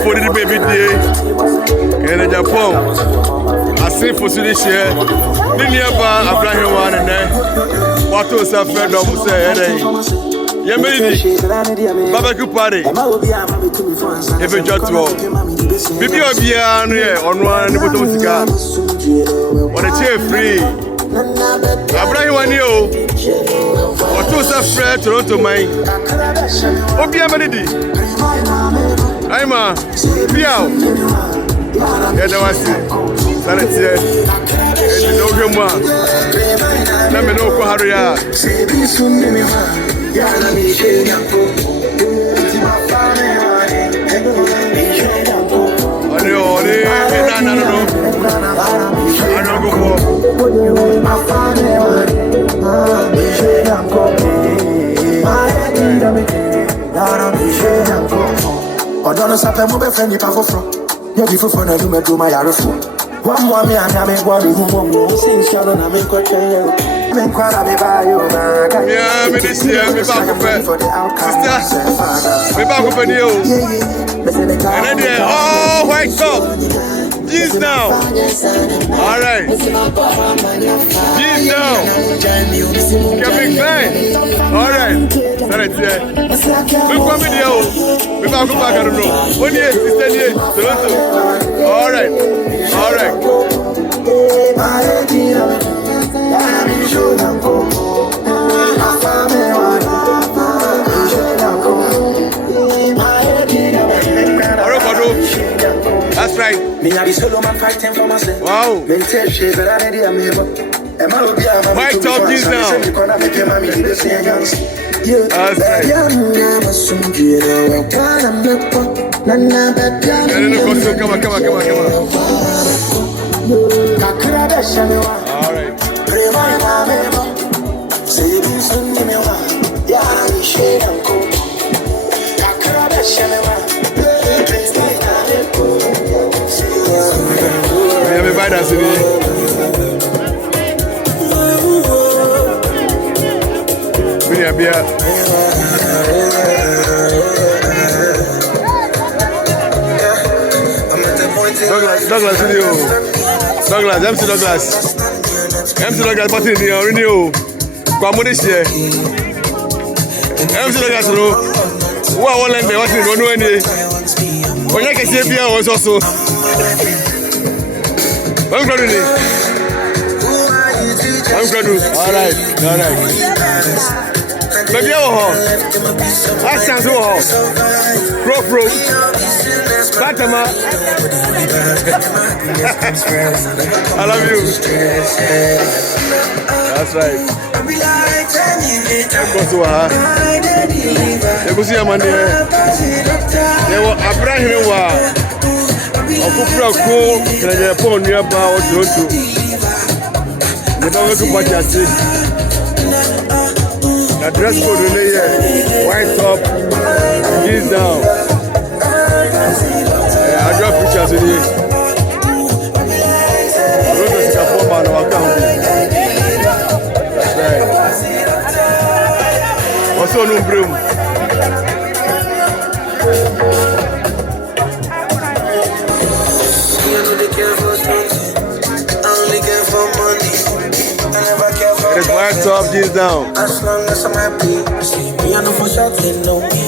For the baby day, and Japan, I say for Swedish here, Niniaba, Abenaa, and then what was a friend of say, Yamedi, barbecue party. If you just walk, Bibi Obian on one Botomusica, on a chair free. Abenaa, you, what was a friend to my Obiamedi. I'm a Piao. Yeah, was it. It's no good one. Let me know how you are. I don't know something more friendly powerful from. You give for no you do my arrow. One more me and I make one who sings shadow and I make what you make quite a bit by you. Yeah, me this year, me back up sister. Me back up on you. And then there, oh, white cup. Jeez now. Alright. Jeez now. Kevin Klein. Alright. Alright, yeah. Look what video. We back up, I don't know. 1 year, sister, year. Alright. Alright. That's right. Wow. White top jeans now. That's right. Come on. All right. Everybody that's in here. Douglas video. Douglas, MC Douglas, but in the renew. Akwamuhene here. MC Douglas, no. Who are one land? What's in one way? When you can see here was also. I'm glad. All right. Baby, I stand so hot. Pro. Fatama. I love you. That's right. Abenaa. Okupra ko na Japan nua ba ododo. Ne ba wetu pachase. Na dress code le here. White top, jeans down. I draw pictures in here. Rodo sika forma na waka ho. That's right. What's on brum? It is white top, jeans down. As long as I'm happy, see me on the phone shouting, no me.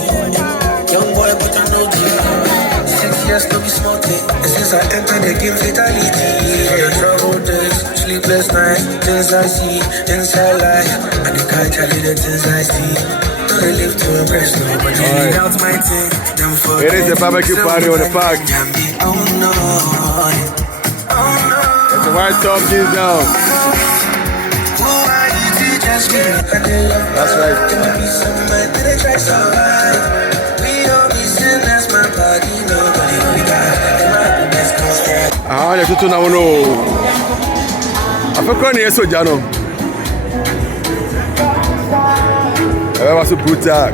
Young boy, but I know you. 6 years to be smoking. Since I entered the game fatality. Trouble days, sleepless nights, things I see, inside life. And the guy tell you the things I see. Don't live to impress nobody. Out my thing, it is a barbecue party on the park. Oh no. It's a white top, jeans down. That's right. Ah, you're too now. No, I forgot you so Jano. I was so brutal.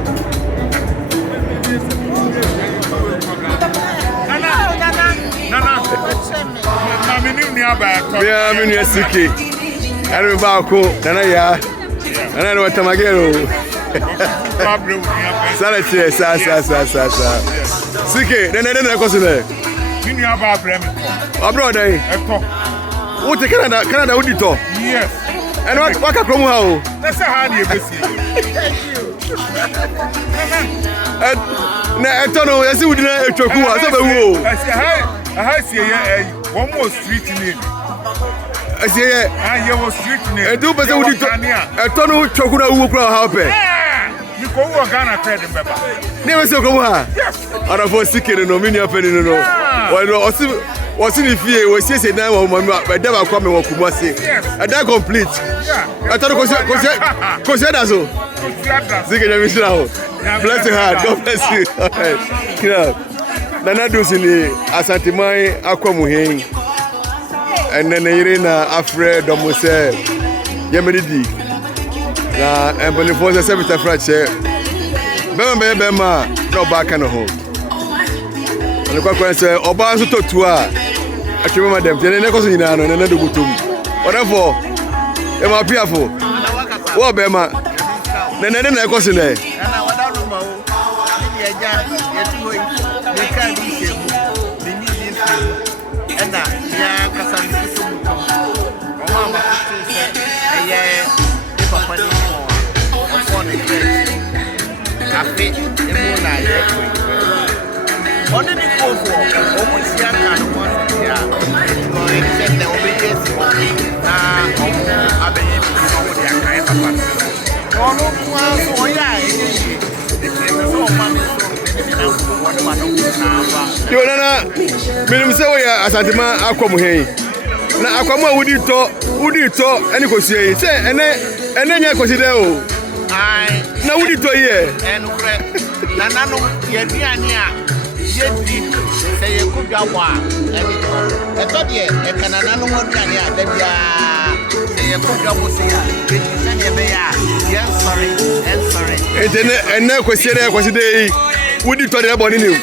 Yeah, I'm in your city. Kari baako nana ya. Nana no tamagero. Salete sa. Sike nene ko sile. Kini aba abrem. Abro dai. Eto. Wo te Canada wo di to. Yes. And what Akwamuhene ha o. Let's say how you be see. Na eto no yesi wudi na etwaku a so be wo. I say hi see one more street name. Asiye. You was street name. Edu be se wudi to. Eto no twaku na wo kura ha pe. You go work Ghana credit member. Never say Akwamuhene. Yes. Ara for sikere no mini afeni no. Well osi ni fie we sie na wo mama be da ba kwa me wo kumase. And that complete. Yeah. I thought ko se da so. Sikere mi sira ho. Bless your heart. God bless you. All right. Nana do sini Asanteman Akwamuhene. And then Irena afre domo se yemedi. Na emboni force se bita frache. Bema no back no home. And kwa say oba nso totu a atwe madam tene ne koso nyina no ne do gutum. Whatever. E ma piafo. Wo bema. Ne na koso ne. Na wada ruma o. Ni eja yetu hoyi. Ne ka bi shemu. Ni ni bi shemu. Ena ya kasa ni so muto. O ma ma kutu se eye e papa ni mo. O ko ne credit. Cafe emu na ye ko. Oni ni ko fo. O mu si aka no mo ya. Ko ni se ne o be yesi. Na o mu abeye bi so mo dia kan papa. Ono kwa so ya Yo nana minim se we Asanteman Akwamuhene. Na Akwamuhene wudi to eni kosie se ene nya koside o. Ai Na wudi to ye. enukre na nanu ye duane a ye di se ye kudwa wa eni to. Eto de e kana nanu mo duane a da bia se ye kudwa mo se ya. Ye se ne be ya. Yes sorry. Ene koside yi. Wudi to de boni ni.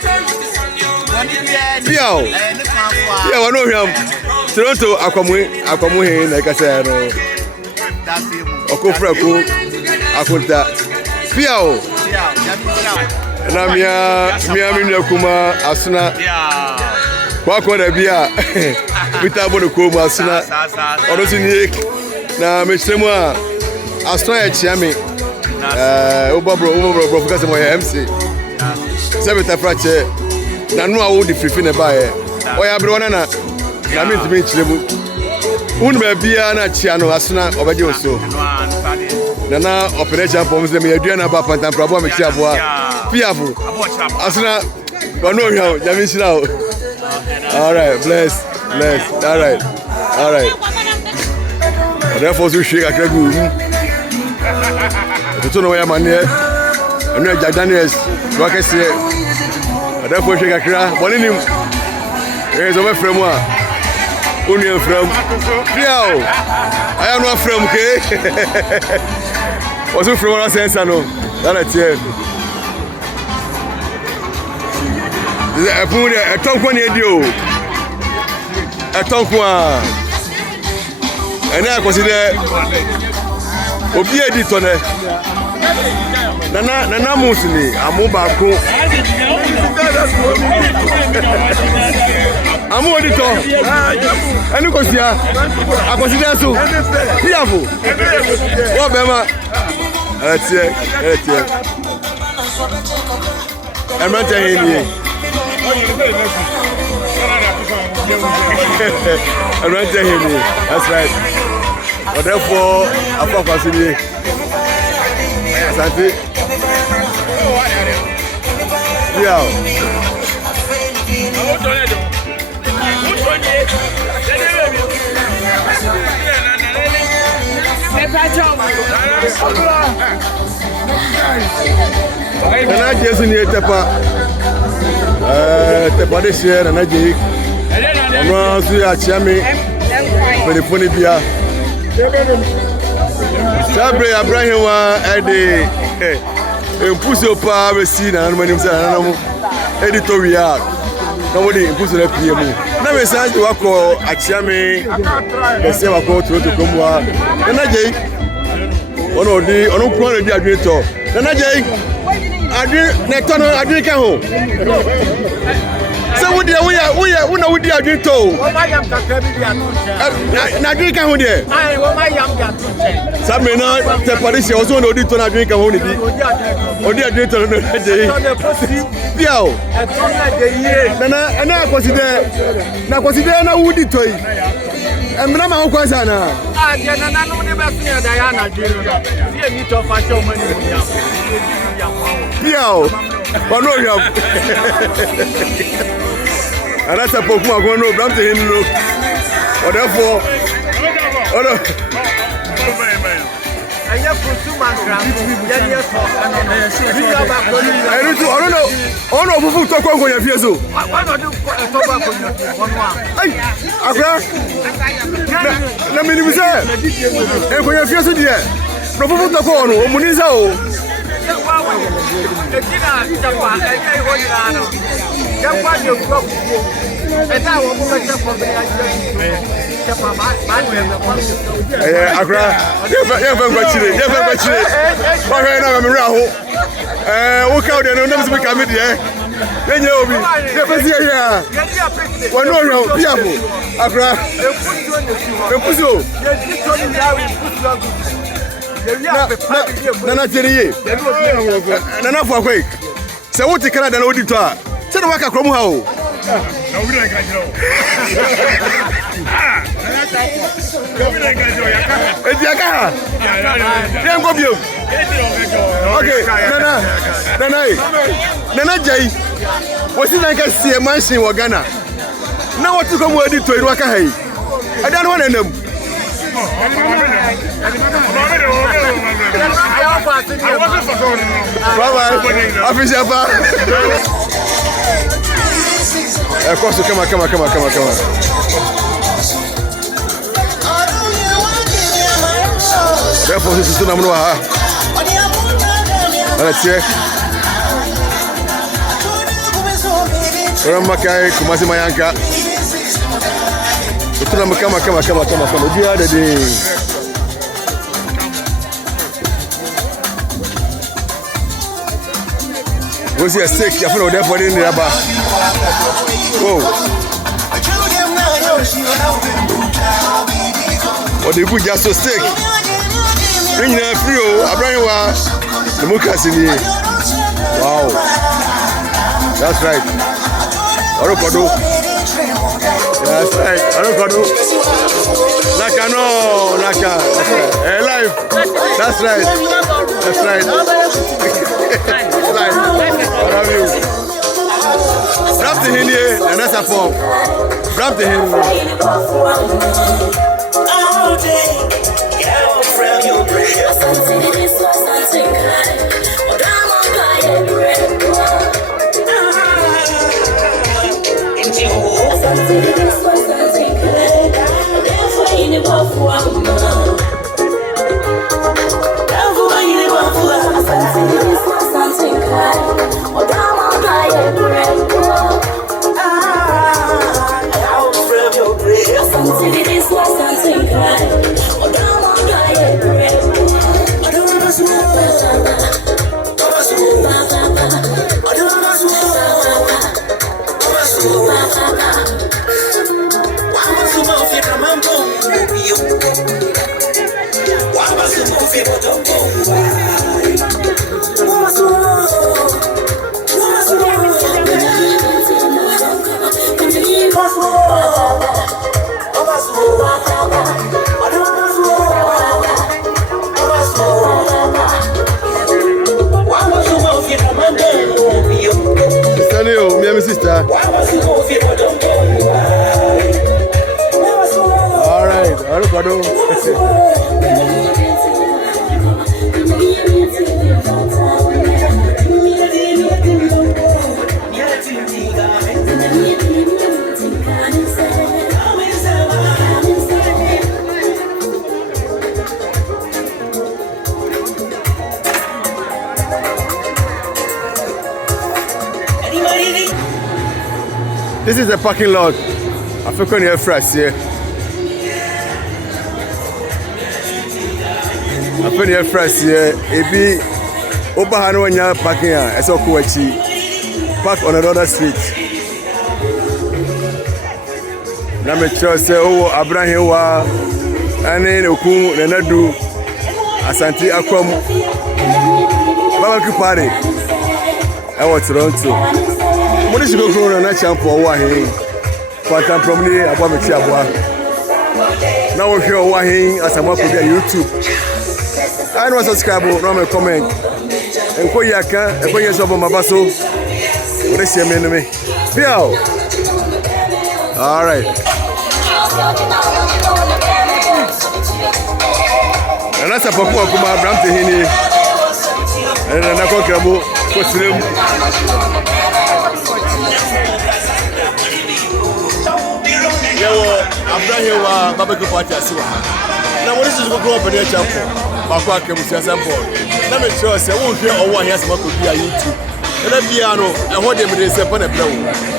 Piao. Yeah, one of him. Toronto Akwamuhene na kasa no. Okofrako akonta. Piao. Na mia minu kuma asuna. Kwa kwa na bia. Peter bono ko mu asuna. Ono sini na mechiremu a asuna ya chiame. Obabro focus mo ya MC. Sebeta frache. Na no awu di fifi ne bae. Oya bre wona na mi ntimi chiremu. Unu be bia na chia no asuna obaje oso. Na operation pomse me yadua na ba pantamprabo me chia boa. Piafo. Asuna wono hwa jami shira o. All right, bless. All right. Therefore so shake akragu. Toto no ya mane. Enu ja Daniels wakese. Therefore shake akra. Boninim. So my friend wa. Unu from. Piao. I am not from ke. Also from our sense no. That is a poor a tongue one edio. A tongue one. And I consider Obi editone. Nana musini amubako. Amu editor. Ani kosia. I consider so. Piafo. Wo bema. Etie. Emante hini. That's right. Therefore, Afa Fasili. Asante. Yeah. Nana Jesu ni tepa. Tepa de share Nana Jake. Ono su ya chiame. Telefoni bia. Sabre Abraham wa ede empuso pa be si na no manim sa na no editorial. Nobody impuso na pie mu. Na me sanji wako achia me bese wako Toronto komwa. Na je ono kro di adwin to. Na je adwin na to no adwin ka ho. So we una we adwin to. O ma yam kakra bi dia to. Na adwin ka ho de. Ai o ma yam dia to. Sa me na te police o so no di to na adwin ka ho ni bi. Odi adwin to no na je. Bia o. E to na je yie. Na consider na wudi toy. Emna ma ho kwasa na. Ah, je na nanu ne be fia da ya na je no. Sie ni to fa show mani mo ya. Bia o. Ono yam. Ara sa poku agon no bram te hin no. Therefore. Ono. Anya consumer grant. Ya ni to. Eri tu ono fufu to ko ya fie so. Ono do to ba ko ni ono a. Ai, akra. Na minimise. E ko ya fie so die. No fufu to ko ono, omunisa o. Akra, you Nana Terry, Nana for quick. So what the Canada auditor? Say the work at Akwamuhene. Okay, Nana Jay. Was it like I see a mansion in Ghana? Now what to come with it to Irwaka? I don't want them. Official pa. Of course, come on. Therefore, this is the number one. Let's see. Ramakai, Kumasi Mayanka. Come. We are the day. Go see a steak, you have there for in the bar. Oh. What the good just so steak. Bring the free Abenaa. The mukas in here. Wow. That's right. Orokodo. That's right. Orokodo. Naka. Live. That's right. Live. What you? Grab the hand here and that's a form. Grab the hand. Sister. All right, This is the parking lot. I feel on your fresh here. I feel your fresh here. Ebi Obahano when you're parking here. It's all cool. Park on another street. Now me sure say oh Abenaa ane oku nenadu Asante Akwamuhene barbecue party. I want Toronto. What is going on na champ for Owahin? Quantum promenade about me chiabwa. Now we hear Owahin as I'm up on YouTube. I don't subscribe, no comment. And Koyaka, and Koyas of Mabaso. What is your enemy? Bill. All right. And that's a papa Kuma Bramtini. And then I go Grabo, what's him? Abenaa barbecue party asiwa. Now what is going to go up in the champo? Bakwa kemusia sample. Na me sure say won hwe owo ahia sama ko bia YouTube. Na bia no e ho de me de se pa na bra wo.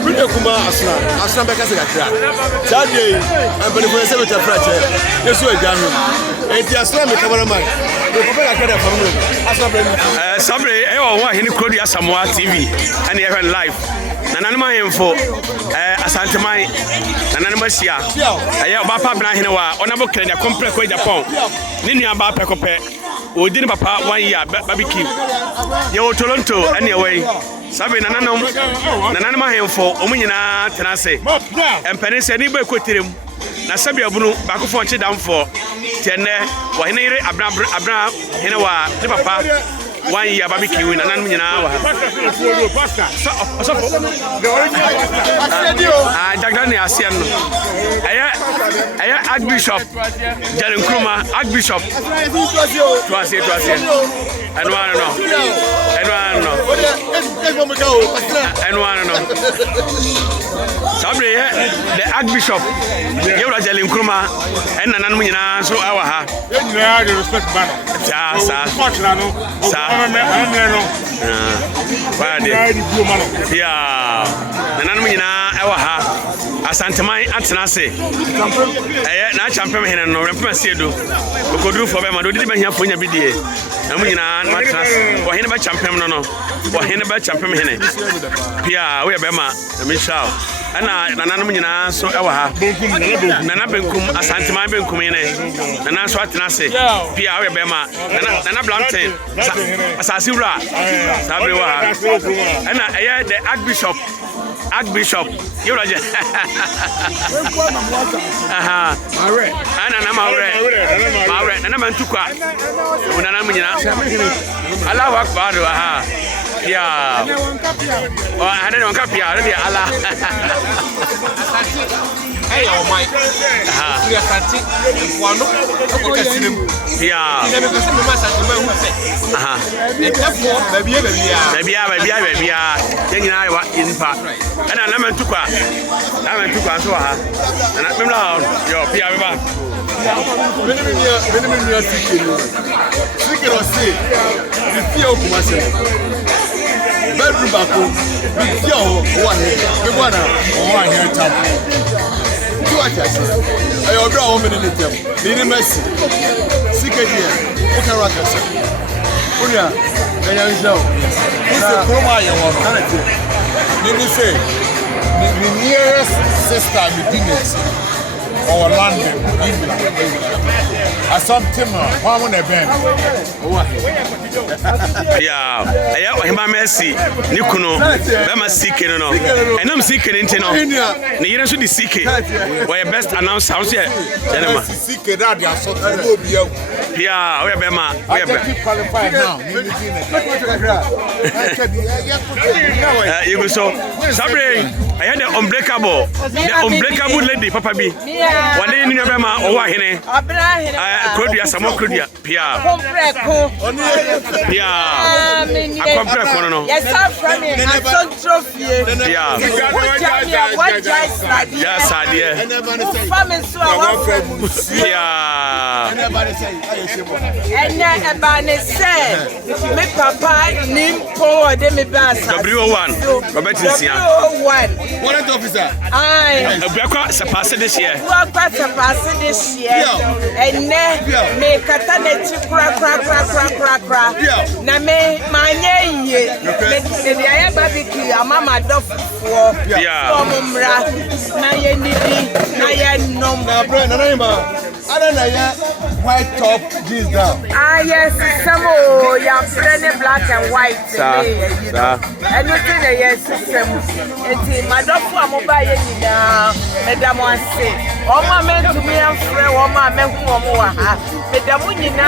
Bia kuma asna be ka se kakra. Chade ambele fo se be ta frache. Yesu agya no. Enti asna me cameraman. Ko be ka kada famu. Asna be mi. Sabre e o ho ahini Kodu Asamoah TV and e live. Nananuma info Asanteman nananuma sia aye obapa Ohenewaa onabo kre dia complex ko Japan ni nua ba pekope odi ni papa 1 year barbecue ye o Toronto ane we sabe nananuma info omunyina tenase empene se ni ba ekotirem na sabe abunu ba ko fonche damfo tene Ohene yire Abenaa Ohenewaa ni papa 1 year barbecue na nan nyina wa pasta so the original pasta Dagdani Asian no aya Archbishop Jaren Kruma Archbishop twasie and one no sabre the Archbishop yewra Jaren Kruma and nan nyina so awa ha nyina dey respect man sa yeah nananum nyina ewa ha Asanteman atenase na champion hene no rempa siedo okoduru fo be ma do di behia fo nya bidie na mu nyina atenase Ohene ba champion no Ohene ba champion hene pia we be ma na misha ana nananum nyina so ewa ha nana benkum Asanteman benkum hene nana so atenase pia we be ma nana blanten asasi wura sabre wa ana the Archbishop you raje aha ana na maure na mantukwa unana munyina Allahu akbar aha ya o hane no kapia re ala hey oh my we Asante mfano okasinem ya ine be se mama Asante ma hu se aha etafo babia yenyina ayi wa inpa ana na mantukwa so ha na memla yo pia be ba Benimia sikero se di fia okumase bedroom bako di fia o wa he be bwana o wa he tap tu achase ayo obra o me ne tem ni mercy sikedi o ka ra kase unia enya nzao o se kroma ye wo no ni say the nearest sister Medina or London, England. Asanteman, how many ben? Yeah, Ohema Mercy, Nikuno, Bema Seeking, no, and I'm seeking into no. You should be seeking. Why best announce house here, gentlemen? Seeking that they are so good. Yeah, we are Bema. We are qualified now. You go so. Sabre, I had the unbreakable lady, Papa B. One day in Bema, Ohenewaa, Kodu Asamoah Kodu, Pia. Akwamuhene, no. Yes, I'm from here. I'm so trophy. Yeah. Yes, I did. Yeah. And Abenaa said, "Me papa nimpo de me basa." W01. Robert Sia. W01. Warrant officer. Aye. Obiakwa se pass this year. Obiakwa se pass this year. And me kata na ti kra. Na me manye ye. Me de aya barbecue amama dofo. Yeah. Omumra na ye ndidi na ye nom. Na bro na nima. Ada na ya white top jeans down. Ah yes, some ya friend black and white. Anything yes system. Enti madofo amoba ye nyina. Madam ase. Oma me to me and friend oma me hu omo wa ha. Madam nyina.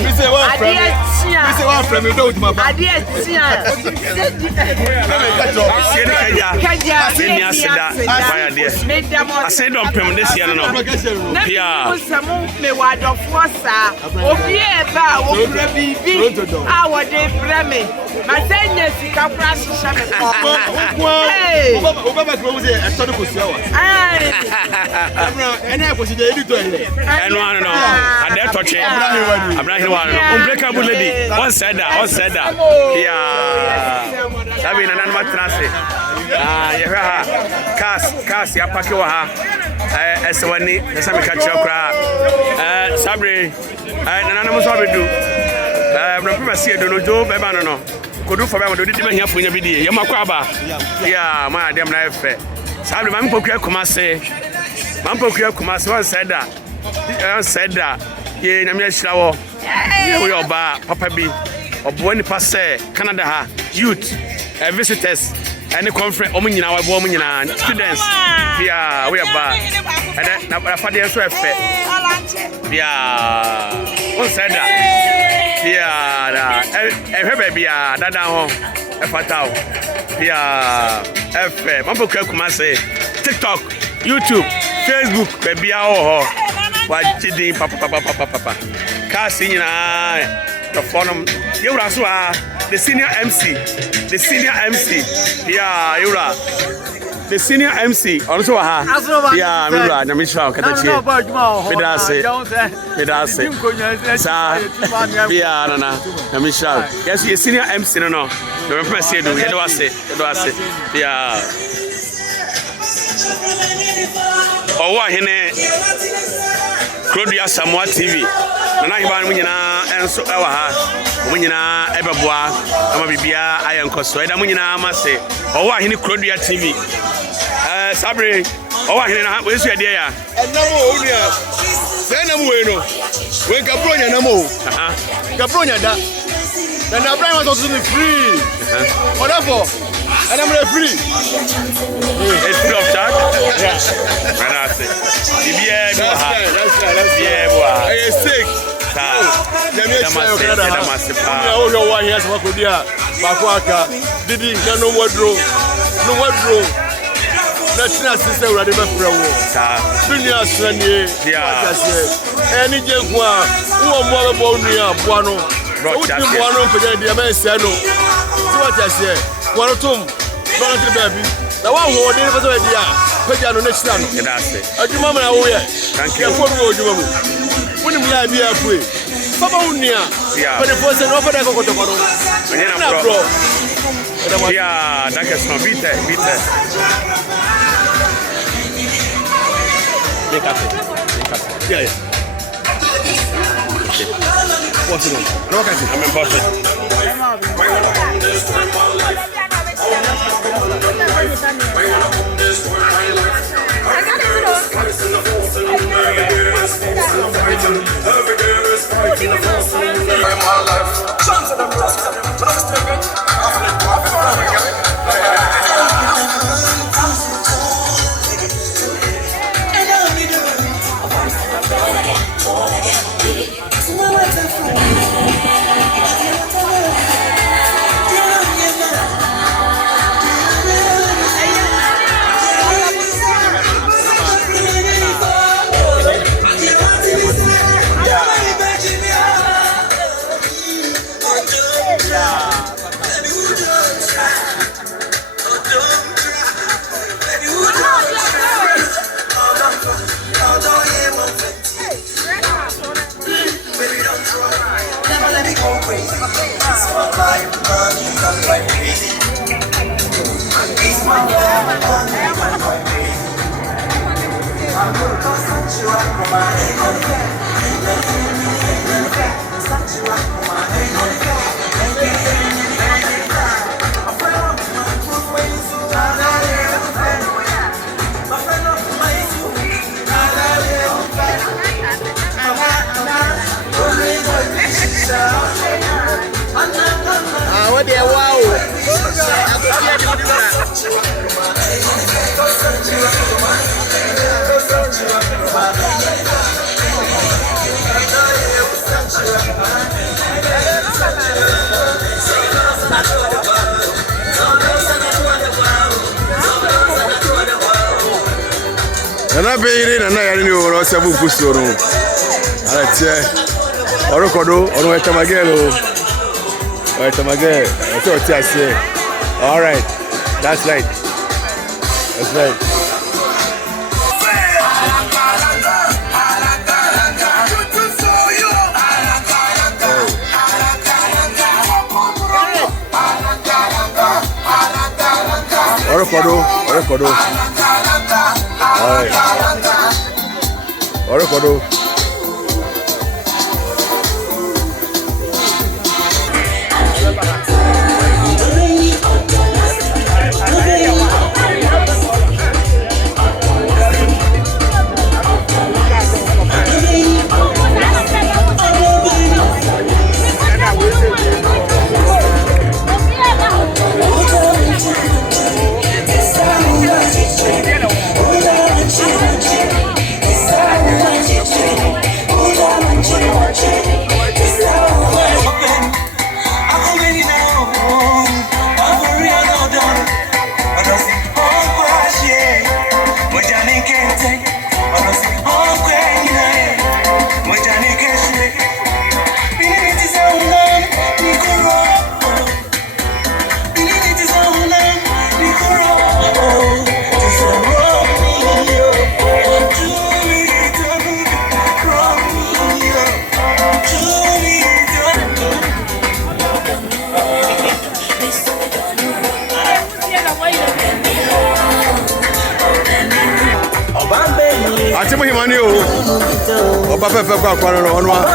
You say what friend? You say what friend me do my baba. Ade tia. Kaja. Seni aseda. Why there? Madam I said don't pay this year no. Yeah. Samu me wadofo sa. Obi eba okura bibi. A wode breme. Masenya sika pra shisha me ko. Obaba ko mu say e to ko sia wa. Ene ko si de editor here. No. Ade toche. Abenaa no. Unbreakable lady. One said that. Yeah. Sabi na nan matrase. You ha. Cars ya pake wa ha. Eswani, esa me catch up kra. Sabre. Na mo so abedu. No people see do no jo be ba no. Kodu for be do di ma hia fo nya bi die. Ye makwa aba. Yeah, ma dem na efe. Sabre ma mpokua kumase. One said that. Ye na me ahira wo. Ye we oba papa bi. Obo ni pa say Canada ha. Youth visitors any conference omunyina wa bo omunyina students bia we ba and na fade so efe bia on said that bia ehwe bia dada ho efata bia efe mamboka kuma say TikTok, YouTube, Facebook bia ho wa chidi papa kasi nyina the phone you raso the senior MC. Yeah, Yura. The senior MC. Also, yeah, Mira, Namisha, Katachi. Medase. Sa. Yeah, Nana. Namisha. Yes, the senior MC, no. The president, you do I say. Yeah. Ohenewaa. Claudia Samoa TV. Nana Iban Munyina and so our ha. Munyina Ebeboa. Ama Bibia Ayankoso. Eda Munyina Mase. Ohenewaa Claudia TV. Sabre. Ohenewaa. Where's your dear? And no more. Then I'm bueno. When Cabronia no more. Cabronia da. Then the brand was also free. Whatever. And I'm free. It's free of charge? Yeah. That's it. That's right. I am sick. National system ready for pro. Dunia Sunday. Yeah. Any jekwa. Who more about Nia Buano. Buano for the Americano. See what I say. Quantum. Don't baby. The one who did was idea. Pejano next time. That's it. At your mama away. Thank you. When you lie be free. Papa Unia. Yeah. But the person over there go to Baro. Yeah, thank you so bitte. Make up. Yeah. Okay. What's it on? No, I'm important. Never let me go crazy. It's my life, money, I'm like crazy. It's my life, money, I'm like crazy. I'm gonna touch you up for my head. Touch you up for my head. My friend of mine was waiting so long. My friend of mine is so what the wow. And I be in and I knew what I would push on. I say, Orokodo, or Tamagelo. Tamagel. That's what I say. All right. That's right. That's right. Orokodo. All right. Orokodo. Oba pepe kwa kwa no onwa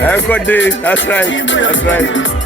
Everybody, that's right, that's right.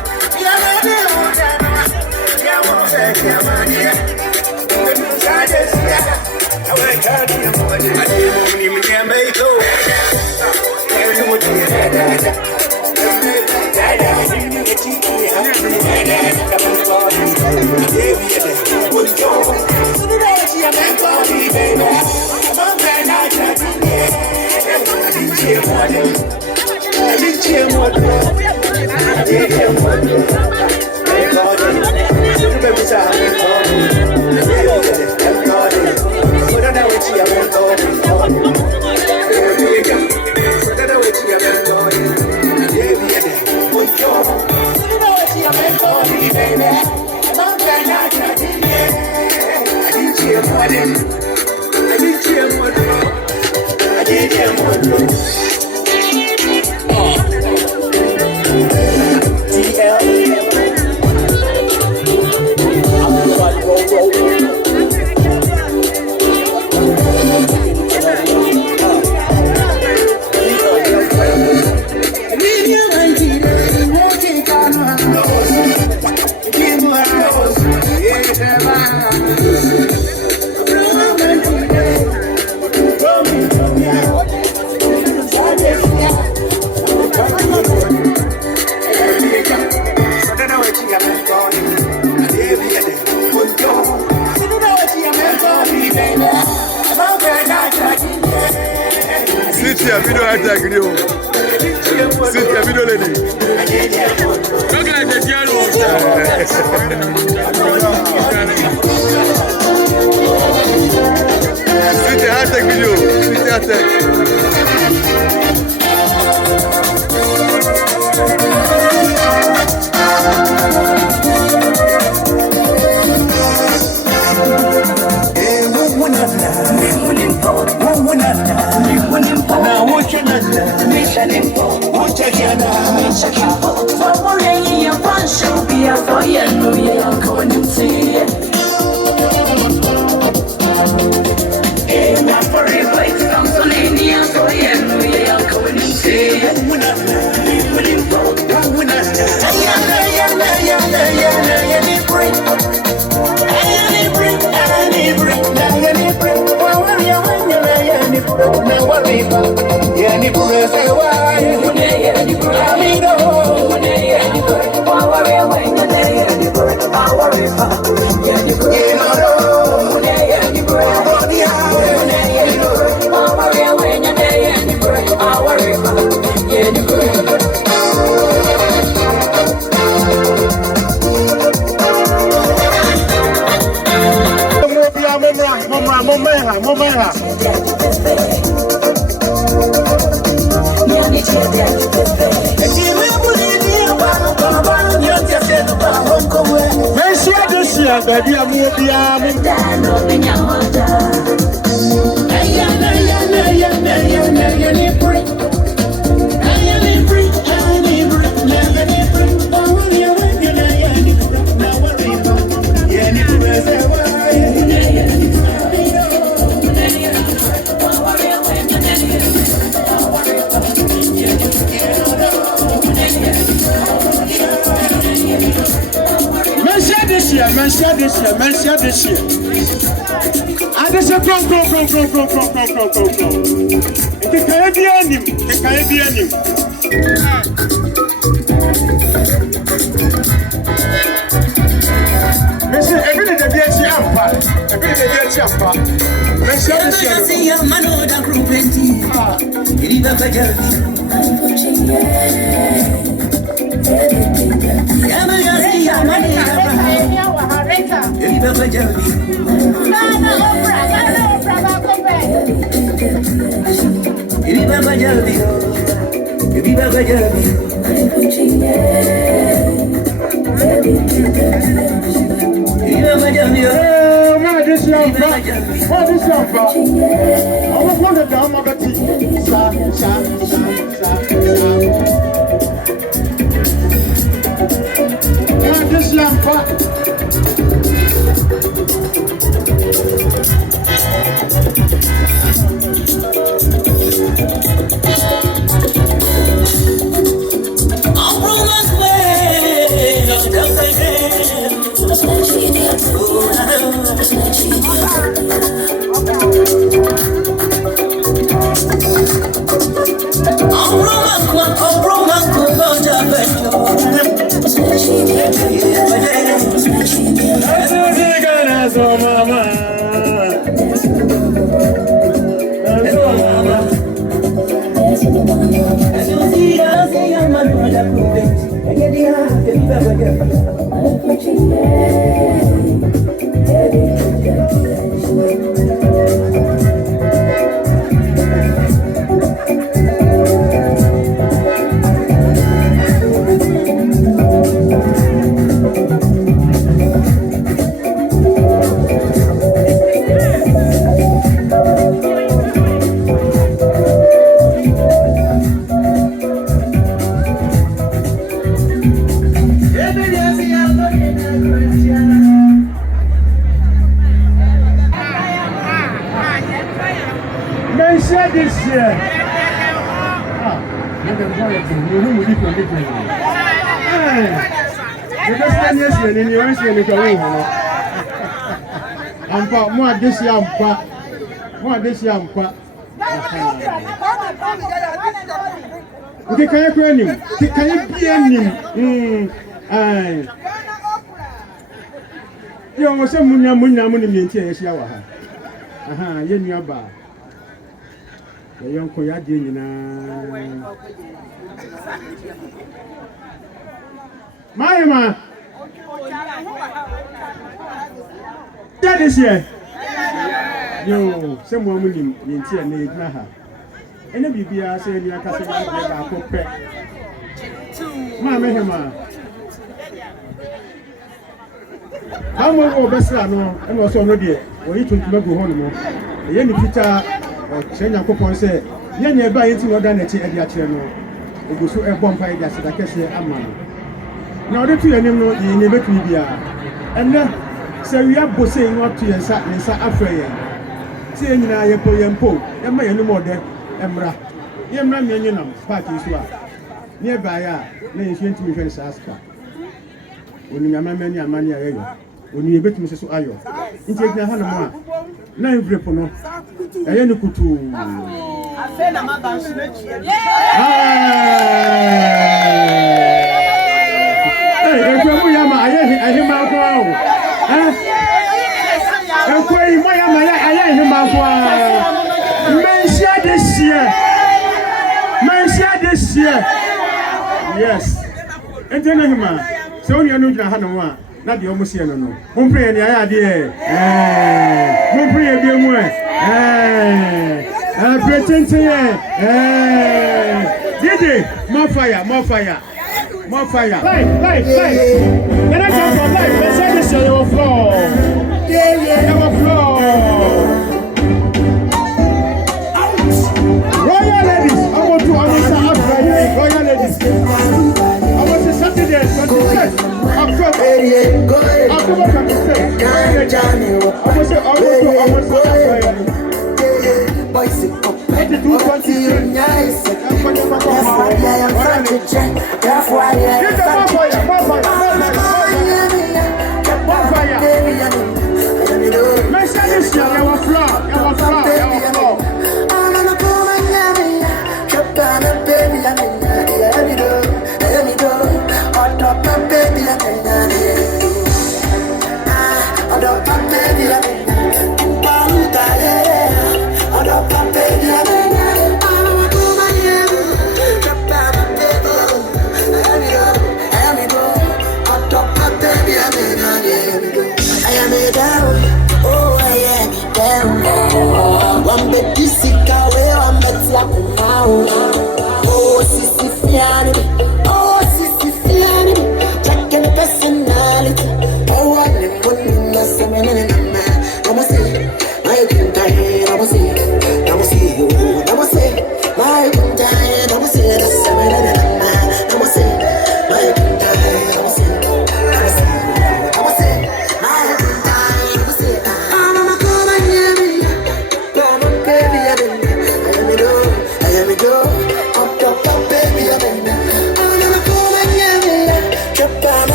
Cynthia video hashtag video. Cynthia video lady. Cynthia hashtag video. Cynthia hashtag. Yonko ya di nyina. Mayema. That is here. Yo, someone will in tea and need Naha. And if you be a say you are casting a copper. Mamma, how much over Slano and also already, or you took to go home. The young Peter or Chena Coupon said, Yan by anything other than a tea at your channel. It was so a bonfire that I can say, Amman. Now, the two animals in the media. And then, so we are both saying what to your sat and sat afraid. Saying I am po, and my no more than Emra. Yamra Yanam, party is what. Nearby, may you to me friends ask her. When you are many and many are when you bet Mrs. Ayo. In take the Hanama. Now you grip on. I am the Kutu. I said, I'm about to this year. Yes. And then so you know Hanama, not the almost here no. Humphrey and the idea. Humphrey and the pretend to more fire, more fire. More fire. Life. When I come from life, let's say this is your floor. Your floor. Royal ladies, I want to answer after you. Royal ladies. I want to Saturday, 26th October. October 26th. I want to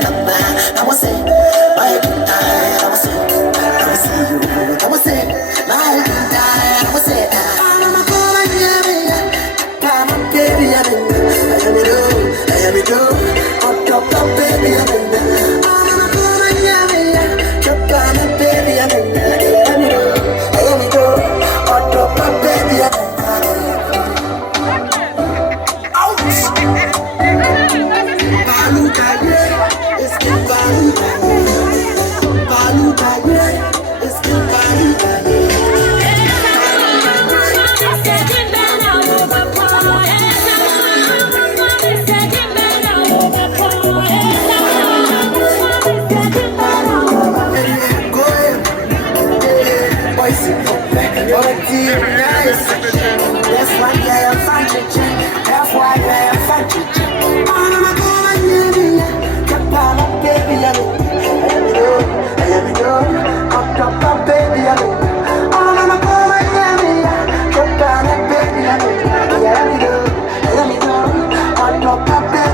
I'm That's why I'm funky. That's why I'm funky. I'm baby, let me go. Come, baby, let me go. I'm a baby, let me go. Come, baby,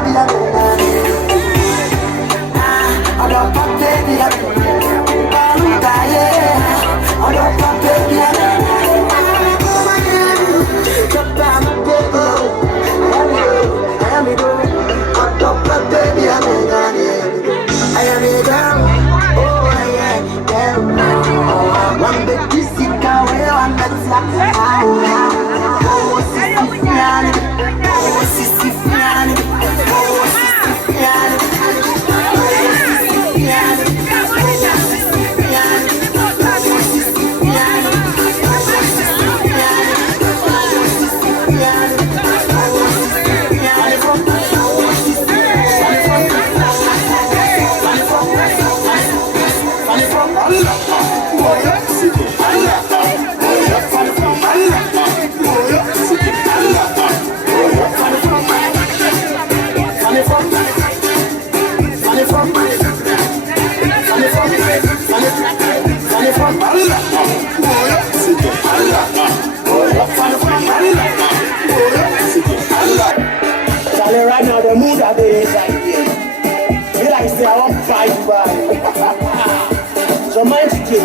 let me go. Right now, the mood that they is like here. They like say I want fight back. So mind you,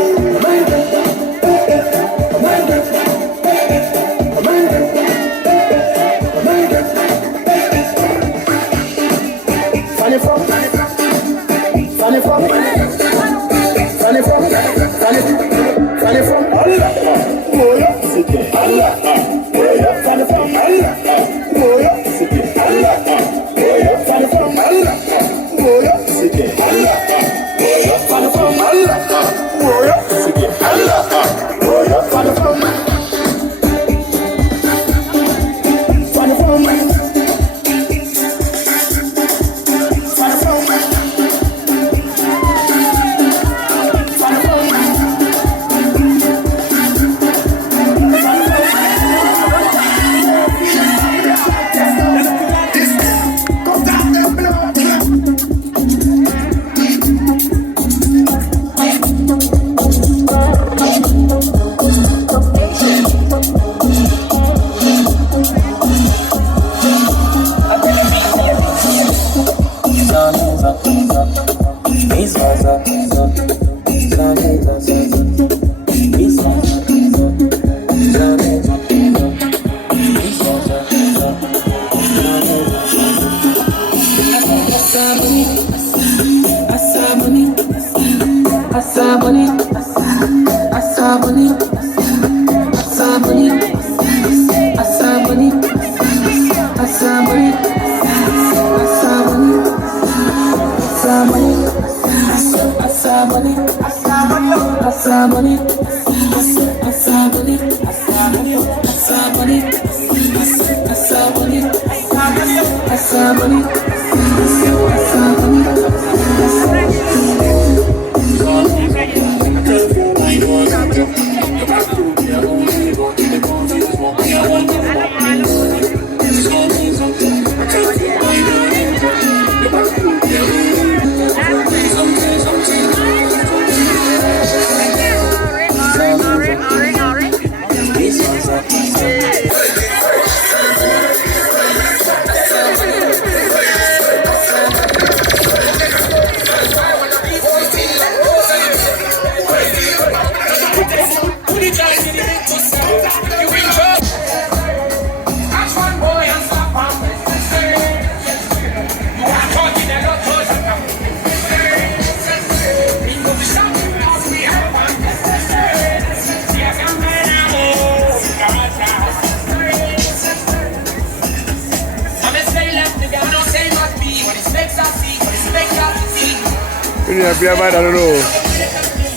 I don't know.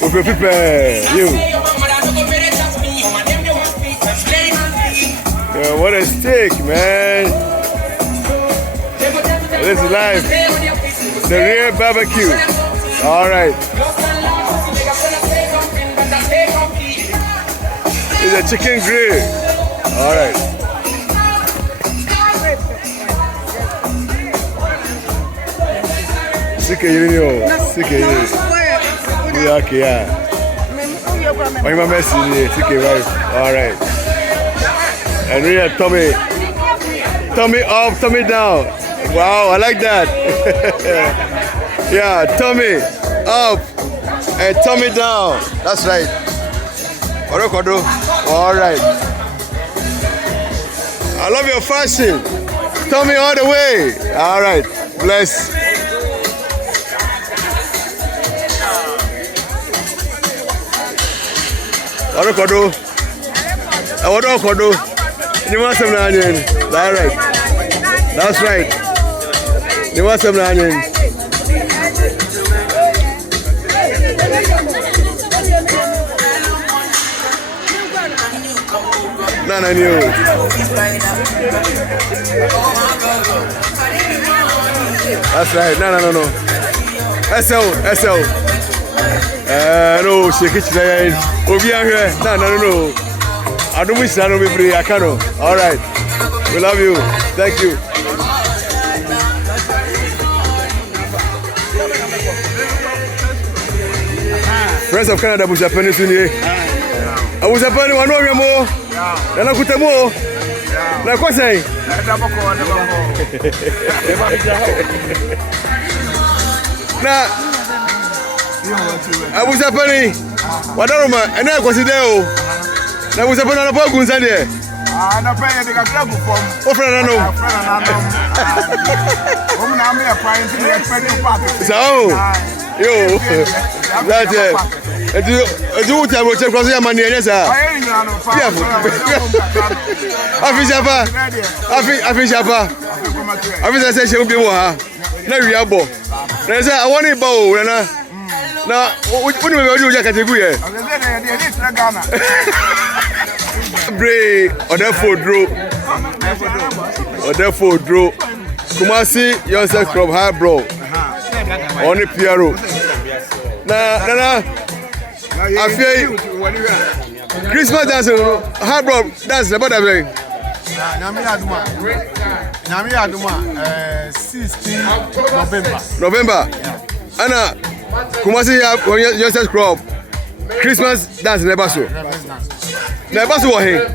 If you prepare, you. Yeah, what a steak, man. This is live. The real barbecue. All right. It's a chicken grill. All right. Yeah. My mama is right. All right. And we have Tommy up, Tommy down. Wow, I like that. Yeah, Tommy up and Tommy down. That's right. All right. I love your fashion. Tommy all the way. All right. Bless. You want some onion? That's right. That's right. You want some onion? No. That's right. No. SL. No, shake it today. No. I don't wish I don't be free. I can't. All right. We love you. Thank you. Friends of Canada, Bush Penny Sunday. I was a penny one of your more. Then I put more. Like what say? Now, I was a penny. What are you, and I was there. There was a banana bogus in there. I'm not paying the club for. Oh, friend, I know. So, yo, that's it. Do what I will check for your money. Yes, sir. I say she'll be more. No, we are both. There's a one in bow, and now, what do we do? Jacket, here. Bray, or therefore, draw. Kumasi, yourself from high bro. Only Piero. Nah. I feel Christmas dance, high bro, that's the better way. Namia 16 November. Anna, Kumasi, yourself crop. Christmas dance never so. Never so here.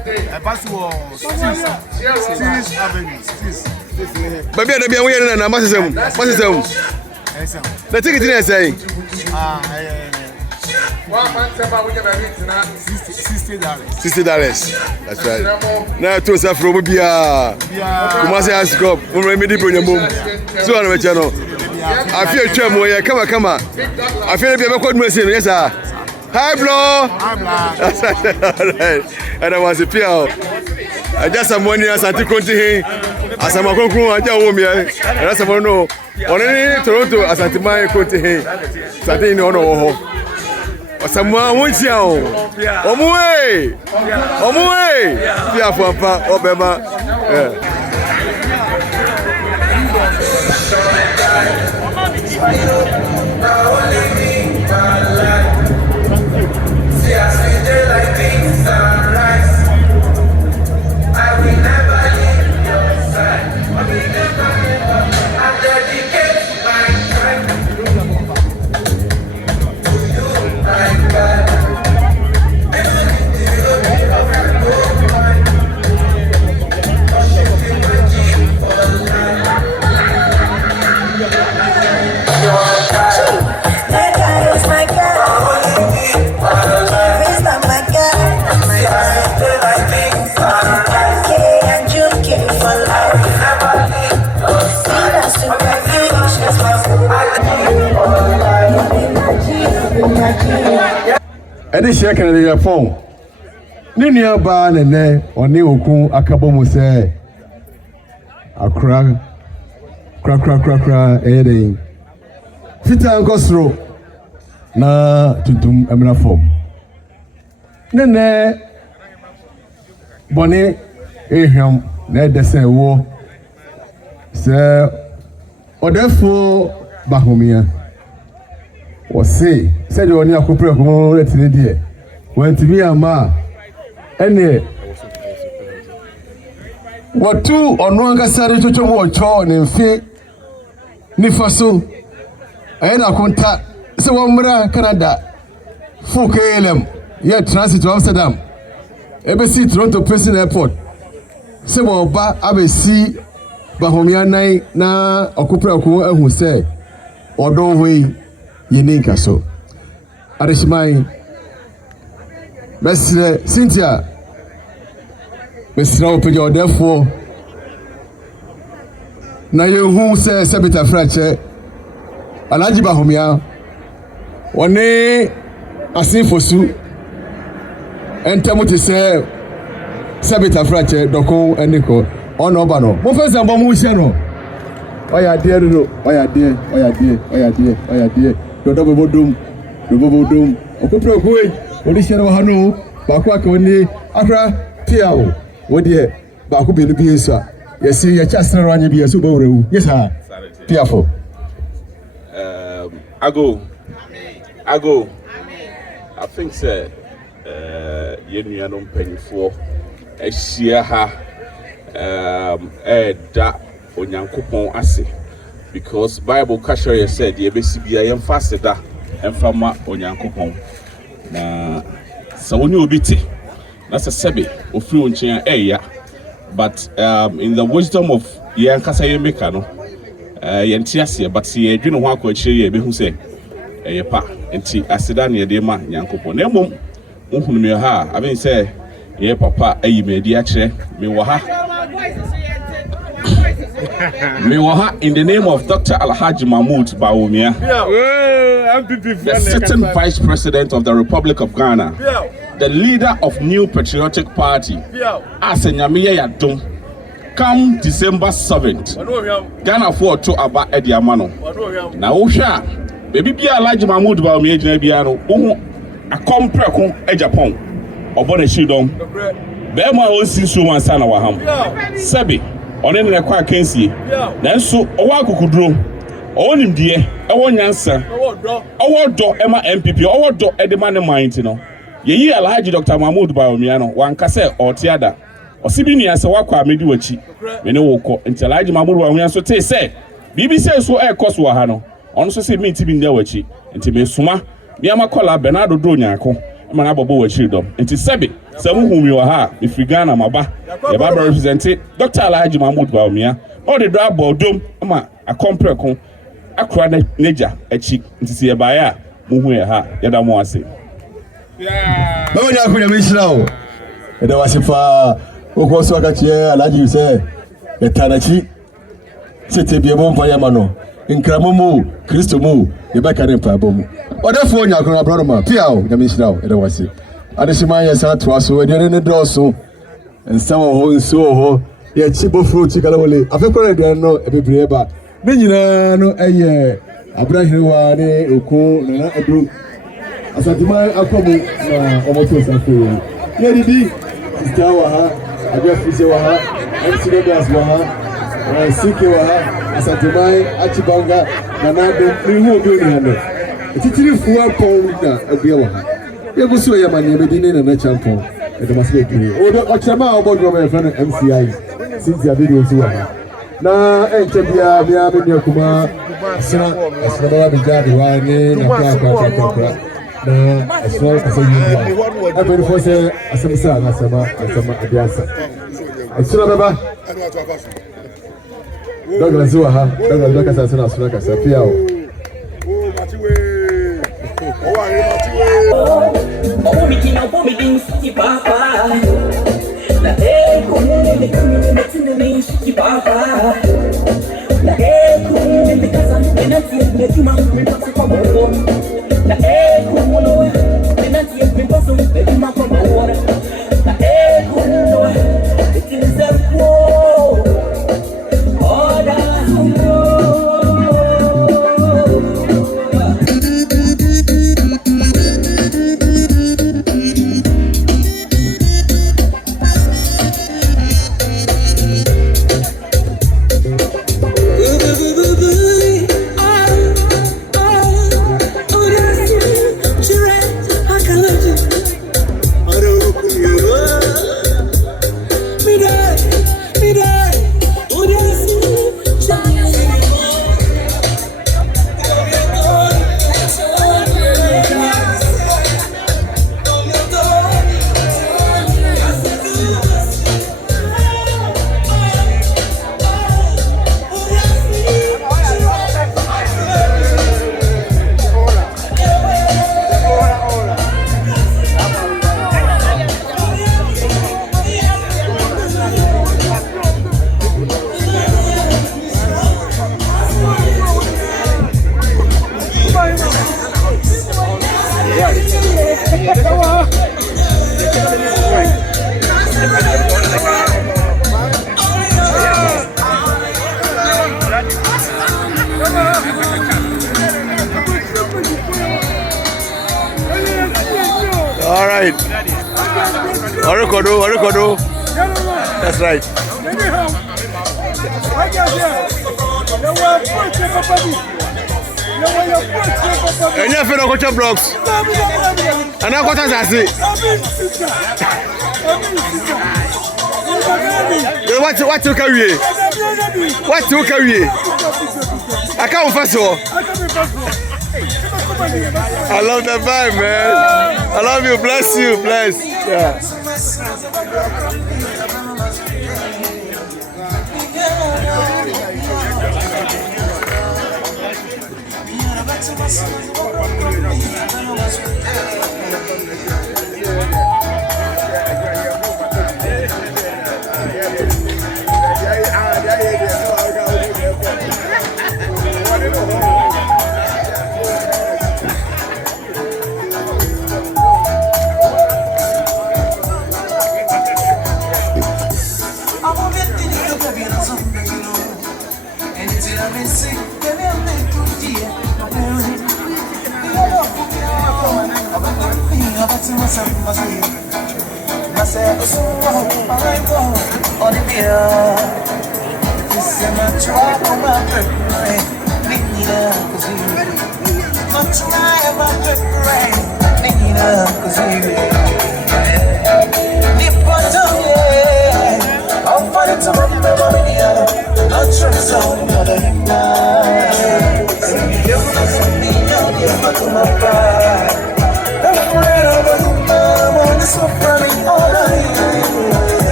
Baby, I be away na masisem. The ticket is saying. $60. That's right. Now to Safro Bia. Kumasi has go. Remedy bring your mom. So I know channel. I feel tremor here. Come on. I feel be a good message. Yes, sir. Hi, bro. And I was a PL. I just am 1 year Santi Conti. As I'm a conclusion, I tell me, and that's about no. Only Toronto, Asanteman Conti. Santi no no. Someone wants you. Omue. Pia Pampa, Obama. Edi share kan dey phone. Ni nua ba na ne oni okun akabo mu se akra edin. Fita nkosro na tutum emna form. Ne boni ehwam na desen wo se odefo bahomia. Was say, said you only a couple of more letting it. When to be a ma, ene watu ono ankasa de twetwe wo cho ne mfe nifa so ayena konta se wo mra Canada fukelem ye transit to Amsterdam ebesi Toronto Pearson Airport se wo ba abesi bahomia nan na okopra ko ahu se odo hoi yeninka so Arishmai Mestre Cynthia Mestre opege odefo na yehu se sebita frache Alhaji Bahomia one asinfosu entamuti se sebita frache doko eniko ono ba no mo fese mbo mu hye no oya de do oya de dodo bodom okopro koe odi hye no ha no ba ko aka oni akra tiawo wodi ba ko belu bi eso yesi ya chasna ranye bi eso ba worewu yes ha tiafo I think say yenu ya no mpanyifo ehia ha da onyankopon ase because Bible kasha said ye besi bia yem fast da emfama onyankopon na so woni obiti na se sebe ofiri onchen eya but in the wisdom of ye nkasa ye meka no ye ntiase but ye dwene ho akwakyire ye behu se ye pa enti aseda na ye de ma nyankopon na emom ohunu me ha I mean say ye papa ayi me di akire me wo ha in the name of Dr. Alhaji Mahmoud Bawumia, the sitting Vice President of the Republic of Ghana, the leader of New Patriotic Party, Asanteman Yadum, come December 7th, Ghana for to Aba Ediamano. Now, Osha, baby be Alhaji Mahmoud Bawumia Jinabiano, a compreko a Japan, or Boneshidom, Bema Osinsu Mansana Waham, Sebi. One na kwa kensie nanso owo akukuduro onim die ewo nyansa owo do ema MPP owo do edema ne mind no yeyi Alhaji Dr. Mahmoud Bawumia no wanka se otiada osibi nia se wakwa amedi wachi mene woko nti Alhaji Mahmoud Bawumia so te se BBC so ekoso wa ha no ono so se meti bi ndia wachi nti me suma mi amakola Bernardo do nyako ma na bobo wachi dom nti sebe se mu humi wa ha ifrigana maba ye ba represent Dr. Alhaji Mahmoud Bawumia o de do abodom ma akompreko akura na neja achi nti se ye ba ya mu hu ye ha ye da mo ase bawo ya kunya misrawo ye da wase fa oko so aka tie Alhaji se ye tanachi sete bi ebo mpa ya ma no nkramomu Kristo mu ye ba kare mpa bomu odefo nya akura brother ma piao ya misrawo ye da wase Adishima ya sa twaso edere ne doso nsama ho nso ho ya chibo fruit kala wole afekora edere no ebebre ba ne nyina no eye Abenaa ne oku na edu Asanteman Akwamu na omoto safo ye didi sister wa ha Abiafise wa ha MCDS wa ha Sike wa ha Asanteman Achibanga na nado ni hu obi oni hande titiri fuwa pon na abia wa ha yebusu ya mani medine na champion edomase ekiri ochema obodro me friend MCI Cynthia video zuwa na enchebia bia benya kuma sina ba bijadi wani na kwa na aswa kasayiwa abeni fose asemisa na sama adiasa asuna baba Douglas zuwa ha Douglas kasa sana asuna kasa pia o I don't know. right. Orikodo. That's right. And you feel like blocks. And I got as I What to carry? What to carry? I can't first of all. I love the vibe, man. I love you. Bless you. Bless. Yeah.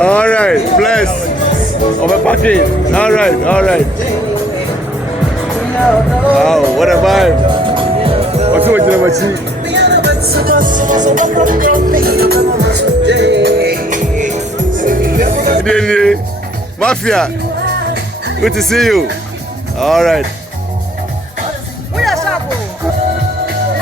All right, bless. Over party. All right. Wow, what a vibe. What's with the machine? Mafia, good to see you. All right.